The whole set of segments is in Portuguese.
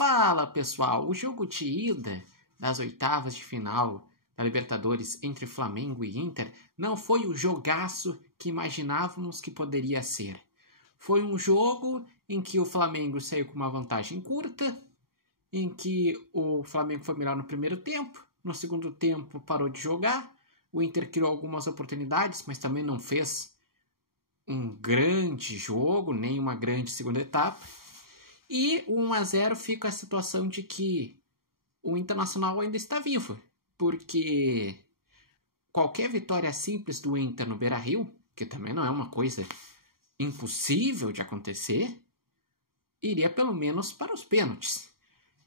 Fala pessoal, o jogo de ida das oitavas de final da Libertadores entre Flamengo e Inter não foi o jogaço que imaginávamos que poderia ser. Foi um jogo em que o Flamengo saiu com uma vantagem curta, em que o Flamengo foi melhor no primeiro tempo, no segundo tempo parou de jogar, o Inter criou algumas oportunidades, mas também não fez um grande jogo, nem uma grande segunda etapa. E o 1-0 fica a situação de que o Internacional ainda está vivo, porque qualquer vitória simples do Inter no Beira-Rio, que também não é uma coisa impossível de acontecer, iria pelo menos para os pênaltis.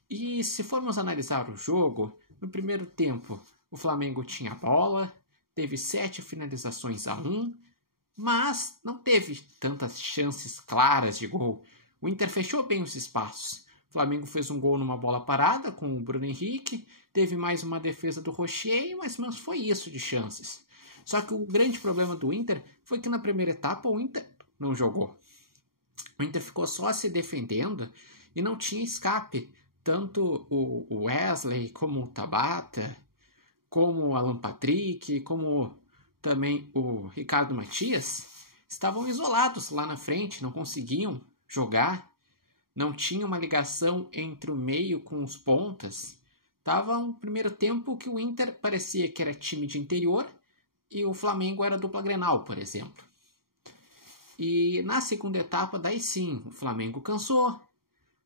E se formos analisar o jogo, no primeiro tempo o Flamengo tinha a bola, teve 7 finalizações a 1, mas não teve tantas chances claras de gol. O Inter fechou bem os espaços. O Flamengo fez um gol numa bola parada com o Bruno Henrique, teve mais uma defesa do Rocher, mas não foi isso de chances. Só que o grande problema do Inter foi que na primeira etapa o Inter não jogou. O Inter ficou só se defendendo e não tinha escape. Tanto o Wesley, como o Tabata, como o Alan Patrick, como também o Ricardo Matias, estavam isolados lá na frente, não conseguiam jogar, não tinha uma ligação entre o meio com os pontas. Tava um primeiro tempo que o Inter parecia que era time de interior e o Flamengo era dupla Grenal, por exemplo. E na segunda etapa, daí sim, o Flamengo cansou,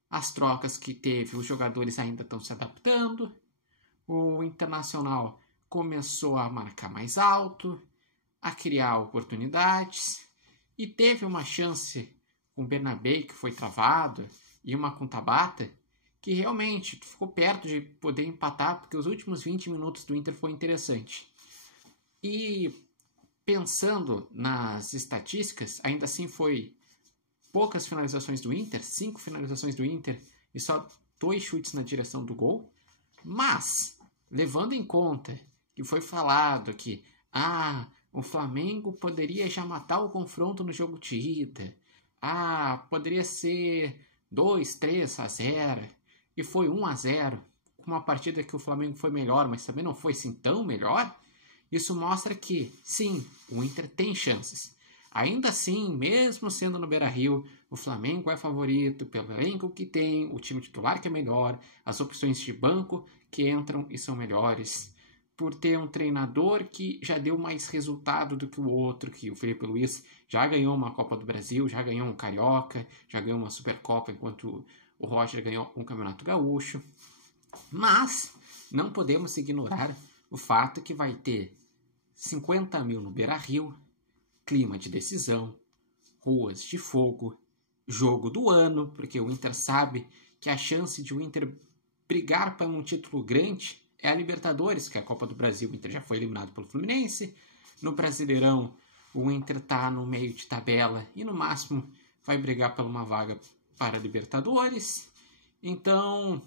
as trocas que teve, os jogadores ainda estão se adaptando, o Internacional começou a marcar mais alto, a criar oportunidades, e teve uma chance com o Bernabé, que foi travado, e uma com o Tabata, que realmente ficou perto de poder empatar, porque os últimos 20 minutos do Inter foi interessante. E pensando nas estatísticas, ainda assim foi poucas finalizações do Inter, 5 finalizações do Inter e só 2 chutes na direção do gol. Mas, levando em conta que foi falado que o Flamengo poderia já matar o confronto no jogo de ida, poderia ser 2-3-0, e foi 1-0, uma partida que o Flamengo foi melhor, mas também não foi assim tão melhor. Isso mostra que, sim, o Inter tem chances. Ainda assim, mesmo sendo no Beira-Rio, o Flamengo é favorito pelo elenco que tem, o time titular que é melhor, as opções de banco que entram e são melhores, por ter um treinador que já deu mais resultado do que o outro, que o Felipe Luiz já ganhou uma Copa do Brasil, já ganhou um Carioca, já ganhou uma Supercopa, enquanto o Roger ganhou um Campeonato Gaúcho. Mas não podemos ignorar o fato que vai ter 50 mil no Beira-Rio, clima de decisão, ruas de fogo, jogo do ano, porque o Inter sabe que a chance de o Inter brigar para um título grande é a Libertadores, que é a Copa do Brasil. O Inter já foi eliminado pelo Fluminense. No Brasileirão, o Inter está no meio de tabela e no máximo vai brigar por uma vaga para a Libertadores. Então,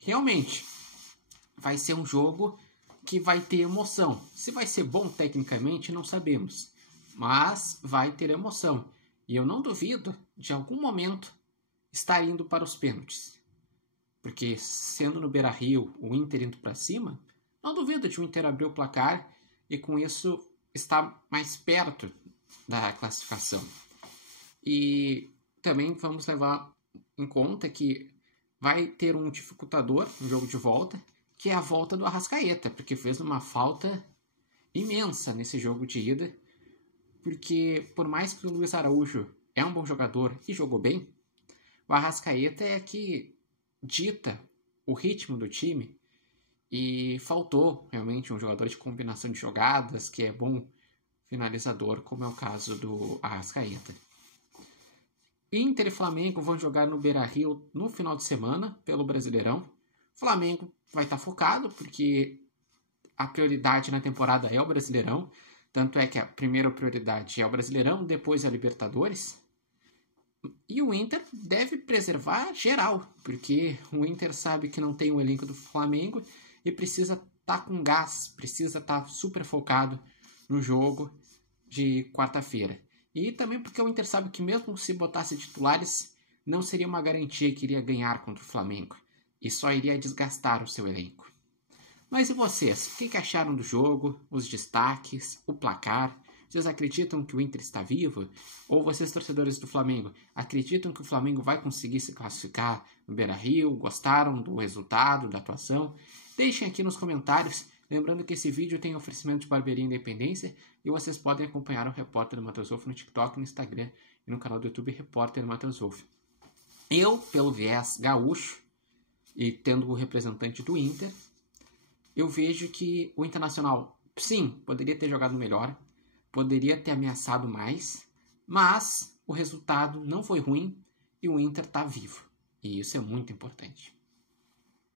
realmente, vai ser um jogo que vai ter emoção. Se vai ser bom tecnicamente, não sabemos, mas vai ter emoção. E eu não duvido de algum momento estar indo para os pênaltis. Porque sendo no Beira-Rio, o Inter indo para cima, não duvido de o Inter abrir o placar e com isso estar mais perto da classificação. E também vamos levar em conta que vai ter um dificultador no jogo de volta, que é a volta do Arrascaeta, porque fez uma falta imensa nesse jogo de ida, porque por mais que o Luiz Araújo é um bom jogador e jogou bem, o Arrascaeta é que dita o ritmo do time e faltou realmente um jogador de combinação de jogadas que é bom finalizador, como é o caso do Arrascaeta. Inter e Flamengo vão jogar no Beira-Rio no final de semana pelo Brasileirão. O Flamengo vai estar focado porque a prioridade na temporada é o Brasileirão, tanto é que a primeira prioridade é o Brasileirão, depois é a Libertadores. E o Inter deve preservar geral, porque o Inter sabe que não tem o elenco do Flamengo e precisa estar com gás, precisa estar super focado no jogo de quarta-feira. E também porque o Inter sabe que mesmo se botasse titulares, não seria uma garantia que iria ganhar contra o Flamengo e só iria desgastar o seu elenco. Mas e vocês? O que acharam do jogo, os destaques, o placar? Vocês acreditam que o Inter está vivo? Ou vocês, torcedores do Flamengo, acreditam que o Flamengo vai conseguir se classificar no Beira-Rio? Gostaram do resultado, da atuação? Deixem aqui nos comentários. Lembrando que esse vídeo tem oferecimento de Barbearia Independência e vocês podem acompanhar o Repórter do Matheus Wolff no TikTok, no Instagram e no canal do YouTube Repórter Matheus Wolff. Eu, pelo viés gaúcho e tendo o representante do Inter, eu vejo que o Internacional, sim, poderia ter jogado melhor, poderia ter ameaçado mais, mas o resultado não foi ruim e o Inter está vivo. E isso é muito importante.